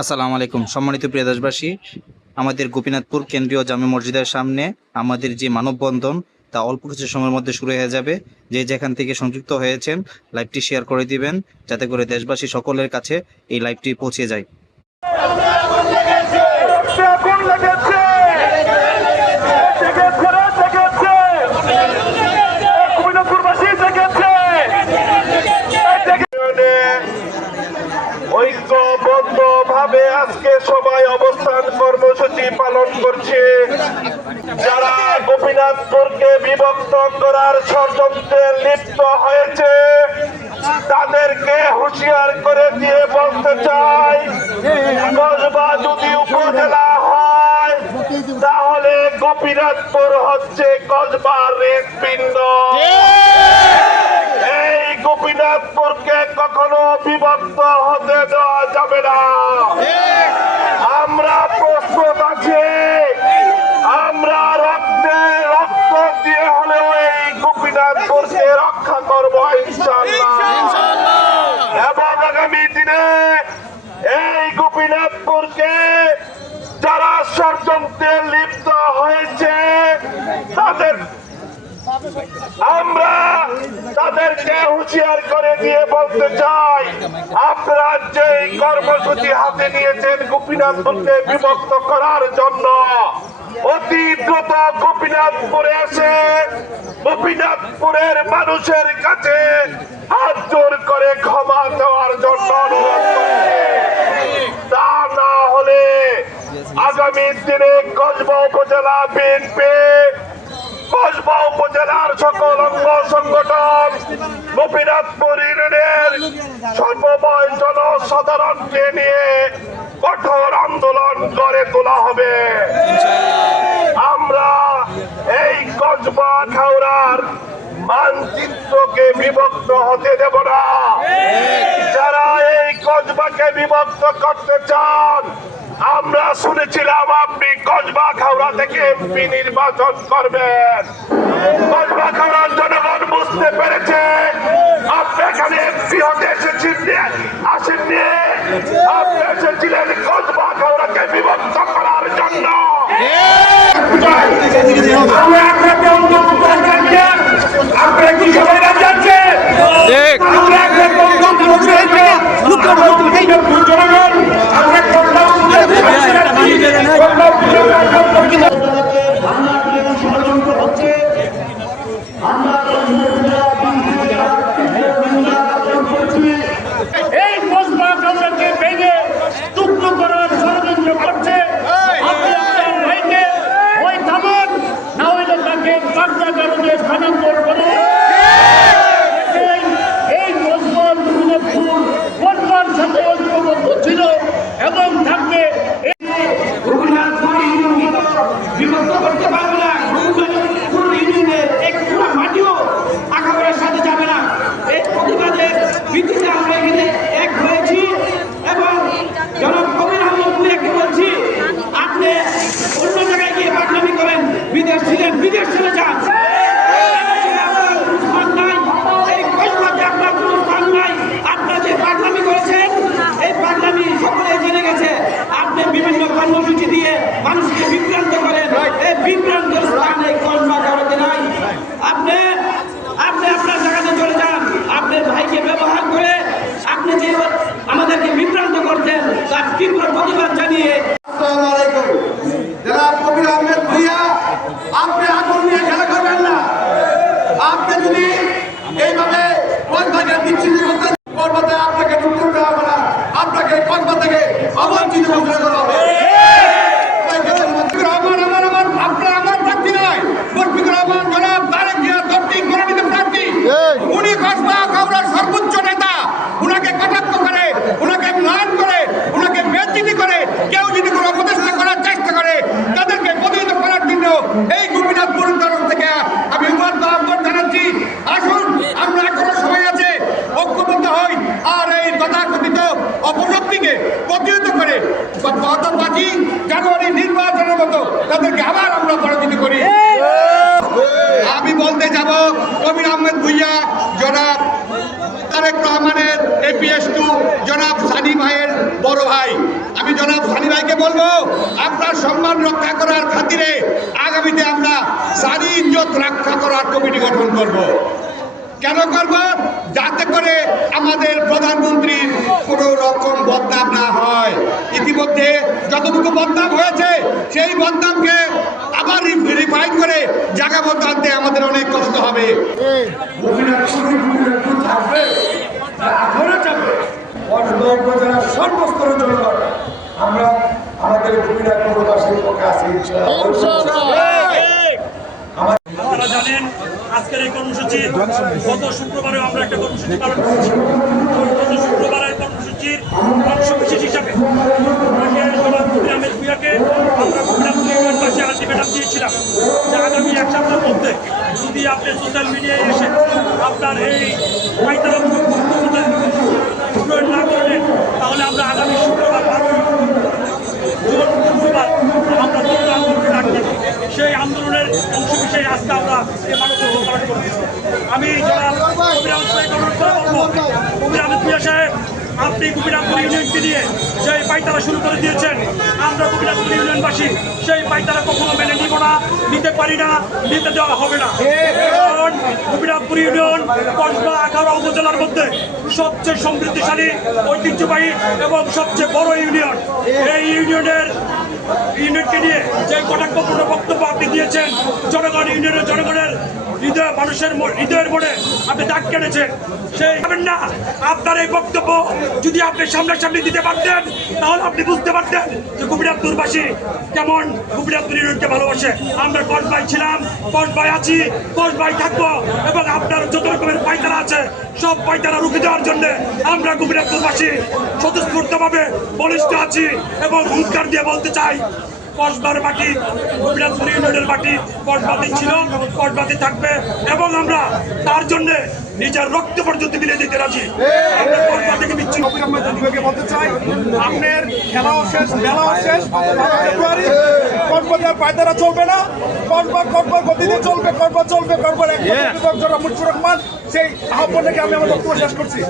আসসালামু আলাইকুম সম্মানিত প্রিয় দেশবাসী, আমাদের গোপীনাথপুর কেন্দ্রীয় জামে মসজিদের সামনে আমাদের যে মানববন্ধন তা অল্প কিছু সময়ের মধ্যে শুরু হয়ে যাবে। যে যেখান থেকে সংযুক্ত হয়েছেন লাইভটি শেয়ার করে দিবেন, যাতে করে দেশবাসী সকলের কাছে এই লাইভটি পৌঁছে যায়। ঐক্যবদ্ধভাবে আজকে সবাই অবস্থান কর্মসূচি পালন করছে। যারা গোপীনাথপুরকে বিভক্ত করার ষড়যন্ত্রে লিপ্ত হয়েছে তাদেরকে হুঁশিয়ার করে দিয়ে বলতে চাই, কসবা যদি উপজেলা হয় তাহলে গোপীনাথপুর হচ্ছে কসবার হৃৎপিণ্ড। এই গোপীনাথপুরকে কখনো বিভক্ত হতে দেওয়া যাবে না। আমরা প্রস্তুত আছি, আমরা রক্ত দিয়ে হলেও এই গোপীনাথপুরকে রক্ষা করবো ইনশাআল্লাহ। এবং আগামী দিনে এই গোপীনাথপুরকে যারা ষড়যন্ত্রে লিপ্ত হয়েছে আমরা তাদেরকে হুঁশিয়ার করে দিয়ে বলতে চাই, আপনারা যে কর্মসূচি হাতে নিয়েছেন গোপীনাথপুরকে বিভক্ত করার জন্য, অতি দ্রুত গোপীনাথপুরে এসে গোপীনাথপুরের মানুষের কাছে হাত জোর করে ক্ষমা দেওয়ার জন্য অনুরোধ করছি। তা না হলে আগামী দিনে কসবা উপজেলা বিএনপি, কসবা উপজেলার সকল অঙ্গ সংগঠন, গোপীনাথপুর ইউনিয়নের সর্বময় জনসাধারণকে নিয়ে কঠোর আন্দোলন গড়ে তোলা হবে। আমরা এই কসবা খাউড়ার মানচিত্রকে বিভক্ত হতে দেব না। যারা এই কসবাকে বিভক্ত করতে চান, আমরা শুনেছিলাম আপনি কসবা খাউড়া থেকে এমপি নির্বাচন করবেন। কসবা খাউড়ার জনগণ বুঝতে পেরেছে আপনি এখানে এমপি হতে আসেননি, আপনি এসেছিলেন কসবা খাউড়াকে বিভক্ত করার জন্য। আপনারা কি সবাই রাজি আছেন? এই কসবা খাউড়াকে ভেঙে টুকরো করার ষড়যন্ত্র করছে। আপনি আপনার ভাইকে ওই থামান, না হইলে তাকে কার্যাগারে স্থানান্তর করুন। এই কসবা গোপীনাথপুর কসবার সাথে ঐক্যবদ্ধ ছিল এবং থাকবে। বিভক্ত করতে পারবে না। গোপীনাথপুর ইউনিয়নের এক পুরো মাটিও আখাউড়ার সাথে যাবে না। এই প্রতিবাদের ভিত্তিতে আমরা এখানে এক হয়েছি এবং জনাব কবির আহমদ ভূঁইয়াকে বলছি, আপনি অন্য জায়গায় গিয়ে পাগলামি করেন, বিদেশ ছিলেন, বিদেশ চলে যান। এই কসবাতে আপনার কোনো স্থান নাই। আপনারা যে পাগলামি করেছেন, এই পাগলামি সকলে জেনে গেছে। আপনি বিভিন্ন কর্মসূচি দিয়ে মানুষকে বিভ্রান্ত করেন, এই বিভ্রান্ত স্থানে কসবা খাউড়াতে নাই। আপনি আপনার জায়গাতে চলে যান। আপনার ভাইকে ব্যবহার করে আপনি যে আমাদেরকে বিভ্রান্ত করছেন তার তীব্র প্রতিবাদ জানিয়ে আসসালামু আলাইকুম। জনাব কবির আহমেদ ভূঁইয়া, আপনি আগুন নিয়ে খেলা করবেন না। আপনি যদি এইভাবে কসবাকে বিচ্ছিন্ন করতেন, কসবাতে আপনাকে ঢুকতে দেওয়া হবে না, আপনাকে কসবা থেকে অবঞ্চিত ঘোষণা করা হবে। আমার প্রার্থী নয়, মুশফিকুর রহমান জনাব তারেক জিয়া কর্তৃক মনোনীত প্রার্থী। উনি কসবা খাউড়ার সর্বোচ্চ নেতা। উনাকে কটাক্ষ করে, উনাকে ম্লান করে, উনাকে বেজ্জতি করে কেউ যদি কোনো প্রতিষ্ঠা করার চেষ্টা করে, তাদেরকে প্রতিহত করার জন্য এই গোপীনাথপুরের তরফ থেকে আমি আহ্বান জানাচ্ছি। আসুন, আমরা এখনো সময় আছে, ঐক্যবদ্ধ হই আর এই তথাকথিত অপশক্তিকে প্রতিহত করে 25 জানুয়ারি নির্বাচনের মতো তাদেরকে আবার আমরা পরাজিত করি। আমি বলতে যাব, কবির আহমেদ ভূঁইয়া জনাব তারেক রহমানের এই APS2 জনাব সানি ভাইয়ের বড় ভাই। আমি জনাব সানি ভাইকে বলবো, আপনার সম্মান রক্ষা করার খাতিরে আগামীতে আমরা সানি ইজ্জত রক্ষা করার কমিটি গঠন করব। কেন করব? যাতে করে আমাদের প্রধানমন্ত্রীর কোনো রকম বদনাম না হয়। ইতিমধ্যে যতটুকু বদনাম হয়েছে সেই বদনামকে আবার রিফাইন করে জায়গা মতো আনতে আমাদের অনেক কষ্ট হবে। উপজেলার সর্বস্তরের জনগণ আমরা আমাদের ভূমিরা পূর্ববাসীর পক্ষে আছি আপনারা জানেন আজকের এই কর্মসূচি গত শুক্রবারেও আমরা একটা কর্মসূচি পালন করেছি। গত শুক্রবারের কর্মসূচির অংশবিশেষ হিসাবে আহমেদ ভূঁইয়াকে আমরা কুমিরাপুর ইউনিয়নবাসী আলটিমেটাম দিয়েছিলাম যে আগামী এক সপ্তাহের মধ্যে যদি আপনি সোশ্যাল মিডিয়ায় এসে আপনার এই পাইতারা উন্নয়ন না করেন তাহলে আমরা আগামী শুক্রবার 12 জুন শুক্রবার আমরা দ্রুত আন্দোলন রাখি। সেই আন্দোলনের অংশ হিসেবে আজকে আমরা এই মানববন্ধন পালন করছি। আমি জনাব কবির আহমেদ ভূঁইয়াকে অনুরোধ করে বলবো, কবির আহমেদ ভূঁইয়া সাহেব, আপনি কুমিরাপুর ইউনিয়নকে নিয়ে যে পাইতারা শুরু করে দিয়েছেন, আমরা কুমিরাপুর ইউনিয়নবাসী সেই পাইতারা কখনো মেনে নিব না, নিতে পারি না, নিতে দেওয়া হবে না। কারণ কুমিরাপুর ইউনিয়ন কসবা আখাউড়া উপজেলার মধ্যে সবচেয়ে সমৃদ্ধিশালী, ঐতিহ্যবাহী এবং সবচেয়ে বড় ইউনিয়ন। এই ইউনিয়নকে নিয়ে যে কটাক্ষপূর্ণ বক্তব্য আপনি দিয়েছেন, ইউনিয়নের জনগণের হৃদয়, মানুষের হৃদয়ের মনে আপনি দাগ কেটেছেন। সেই ভাবেন না, আপনার এই বক্তব্য যদি আপনি সামনাসামনি দিতে পারতেন তাহলে আপনি বুঝতে পারতেন যে কুমিরাপুরবাসী কেমন কুমিরাপুর ইউনিয়নকে ভালোবাসে। আমরা কসবাই ছিলাম, কসবাই আছি, কসবাই থাকবো এবং আপনার যত রকমের পাইতারা আছে সব পাইতারা রুখে দেওয়ার জন্য আমরা কুমিরাপুরবাসী স্বতঃস্ফূর্তভাবে বলিষ্ঠ আছি এবং হুঙ্কার দিয়ে বলতে চাই, কসবার মাটি কুমিরাপুর ইউনিয়নের মাটি কসবাতে ছিল, কসবাতে থাকবে এবং আমরা তার জন্য নিজের রক্ত পর্যন্ত মিলিয়ে দিতে রাজি। আমরা কসবা থেকে বিচ্ছিন্ন বলতে চাই, আপনার খেলাও শেষ, মেলাও শেষ। ফেব্রুয়ারি কসবাজার পায়তারা চলবে না, কসবার গতিতে চলবে, কসবা চলবে, কসবার এক মুজিবুর রহমান সেই আহ্বানকে আমি আমার বক্তব্য শেষ করছি।